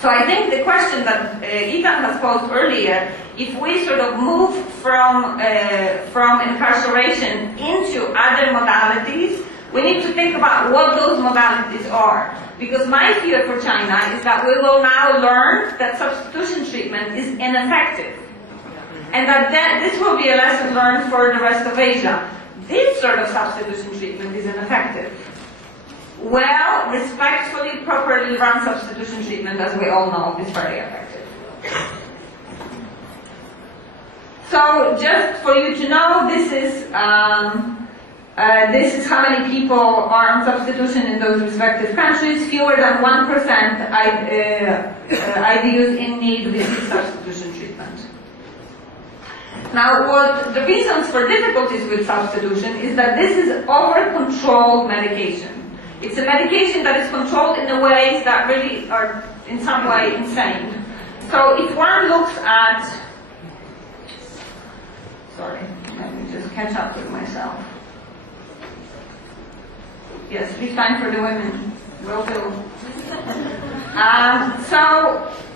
So I think the question that Ethan has posed earlier, if we sort of move from incarceration into other modalities, we need to think about what those modalities are. Because my fear for China is that we will now learn that substitution treatment is ineffective. And that then this will be a lesson learned for the rest of Asia. This sort of substitution treatment is ineffective. Well, respectfully, properly run substitution treatment, as we all know, is very effective. So, just for you to know, this is how many people are on substitution in those respective countries. Fewer than 1% IDUs in need receive substitution treatment. Now, what the reasons for difficulties with substitution is that this is over-controlled medication. It's a medication that is controlled in the ways that really are in some way insane. So if one looks at, sorry, let me just catch up with myself. Yes, please time for the women. Will do.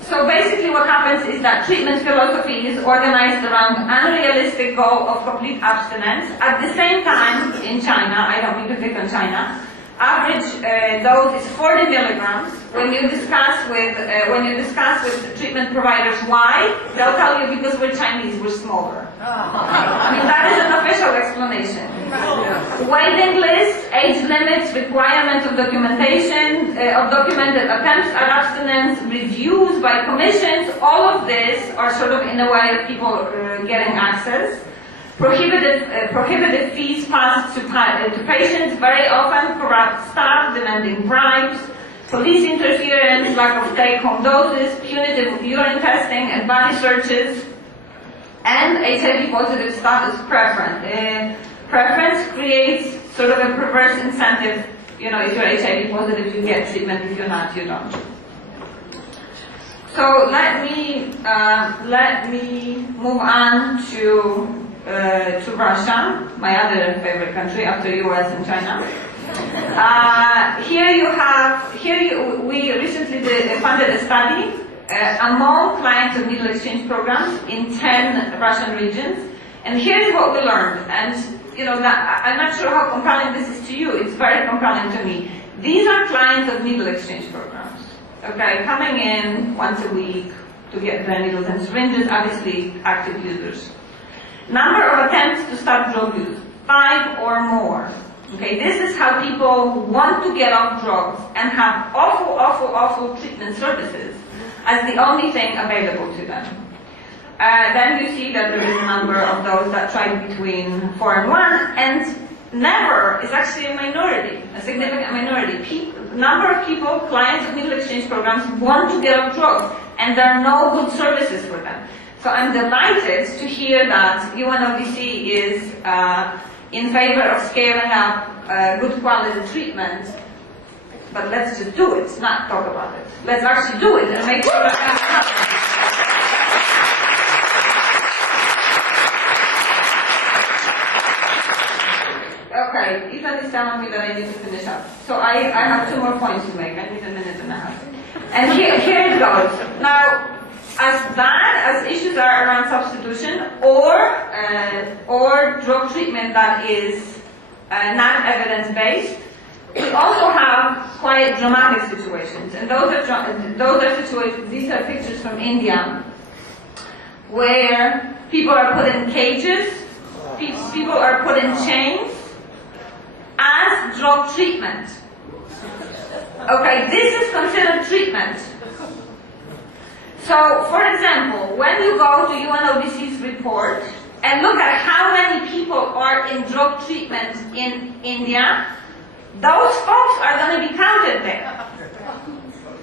So basically what happens is that treatment philosophy is organized around an unrealistic goal of complete abstinence. At the same time, in China, I don't mean to pick on China, average dose is 40 milligrams. When you discuss with treatment providers why, they'll tell you because we're Chinese, we're smaller. I mean, that is an official explanation. Waiting lists, age limits, requirement of documentation, of documented attempts at abstinence, reviews by commissions, all of this are sort of in a way of people getting access. Prohibitive fees passed to patients, very often corrupt staff demanding bribes, police interference, lack of take-home doses, punitive urine testing and body searches, and HIV-positive status preference. Preference creates sort of a perverse incentive. You know, if you're HIV-positive, you get treatment. If you're not, you don't. So let me move on to Russia, my other favorite country after US and China. We recently funded a study among clients of needle exchange programs in 10 Russian regions, and here's what we learned. And you know, I'm not sure how compelling this is to you. It's very compelling to me. These are clients of needle exchange programs. Okay, coming in once a week to get their needles and syringes, obviously active users. Number of attempts to stop drug use, 5 or more. Okay, this is how people want to get off drugs and have awful treatment services as the only thing available to them. Then you see that there is a number of those that tried between 4 and 1, and never is actually a minority, a significant minority. Number of people, clients of needle exchange programs, want to get off drugs, and there are no good services for them. So I'm delighted to hear that UNODC is in favor of scaling up good quality treatment, but let's just do it, not talk about it. Let's actually do it and make sure that happens. Okay, Ethan is telling me that I need to finish up. So I have 2 more points to make. I need a minute and a half. And here it goes. Now, as bad as issues are around substitution or drug treatment that is not evidence-based, we also have quite dramatic situations. And those are situations, these are pictures from India, where people are put in cages, people are put in chains, as drug treatment. Okay, this is considered treatment. So, for example, when you go to UNODC's report and look at how many people are in drug treatment in India, those folks are going to be counted there.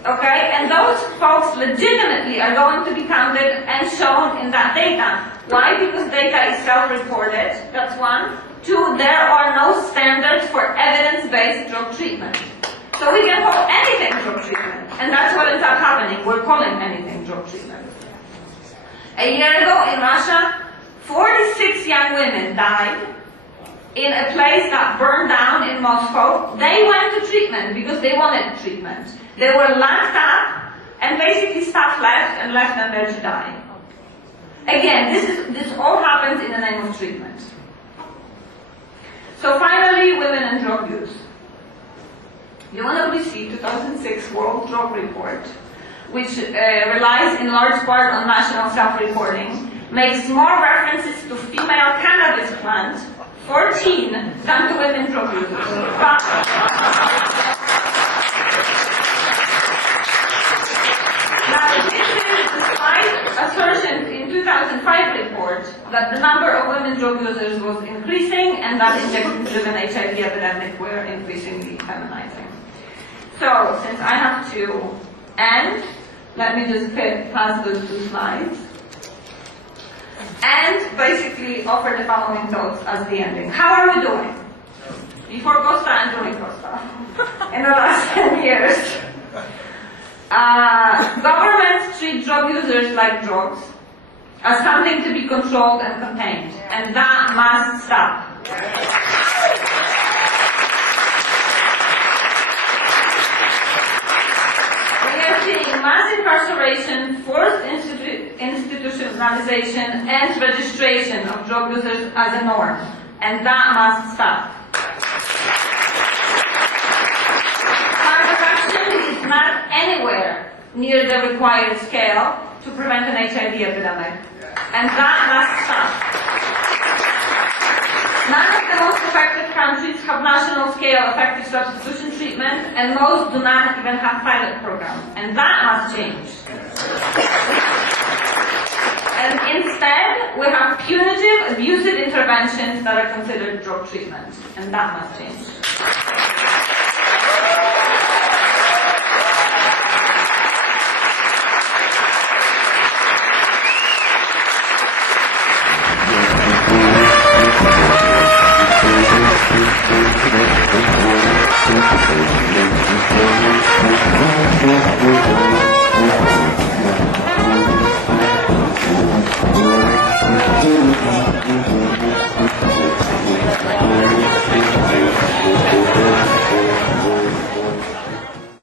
Okay, and those folks legitimately are going to be counted and shown in that data. Why? Because data is self-reported, that's one. 2, there are no standards for evidence-based drug treatment. So we can call anything drug treatment, and that's what ends up happening. We're calling anything drug treatment. A year ago in Russia, 46 young women died in a place that burned down in Moscow. They went to treatment because they wanted treatment. They were locked up, and basically left and left them there to die. Again, this all happens in the name of treatment. So finally, women and drug use. The UNODC 2006 World Drug Report, which relies in large part on national self-reporting, makes more references to female cannabis plant, 14, than to women drug users. Now, this is despite assertions in 2005 report that the number of women drug users was increasing and that injection-driven HIV epidemic were increasingly feminizing. So, since I have to end, let me just pass those 2 slides and basically offer the following thoughts as the ending. How are we doing? Before Costa and during Costa in the last 10 years. Governments treat drug users like drugs, as something to be controlled and contained, and that must stop. We are seeing mass incarceration, forced institutionalization, and registration of drug users as a norm, and that must stop. Harm reduction is not anywhere near the required scale to prevent an HIV epidemic, and that must stop. None of the most effective countries have national scale effective substitution treatment, and most do not even have pilot programs, and that must change. And instead, we have punitive, abusive interventions that are considered drug treatment, and that must change.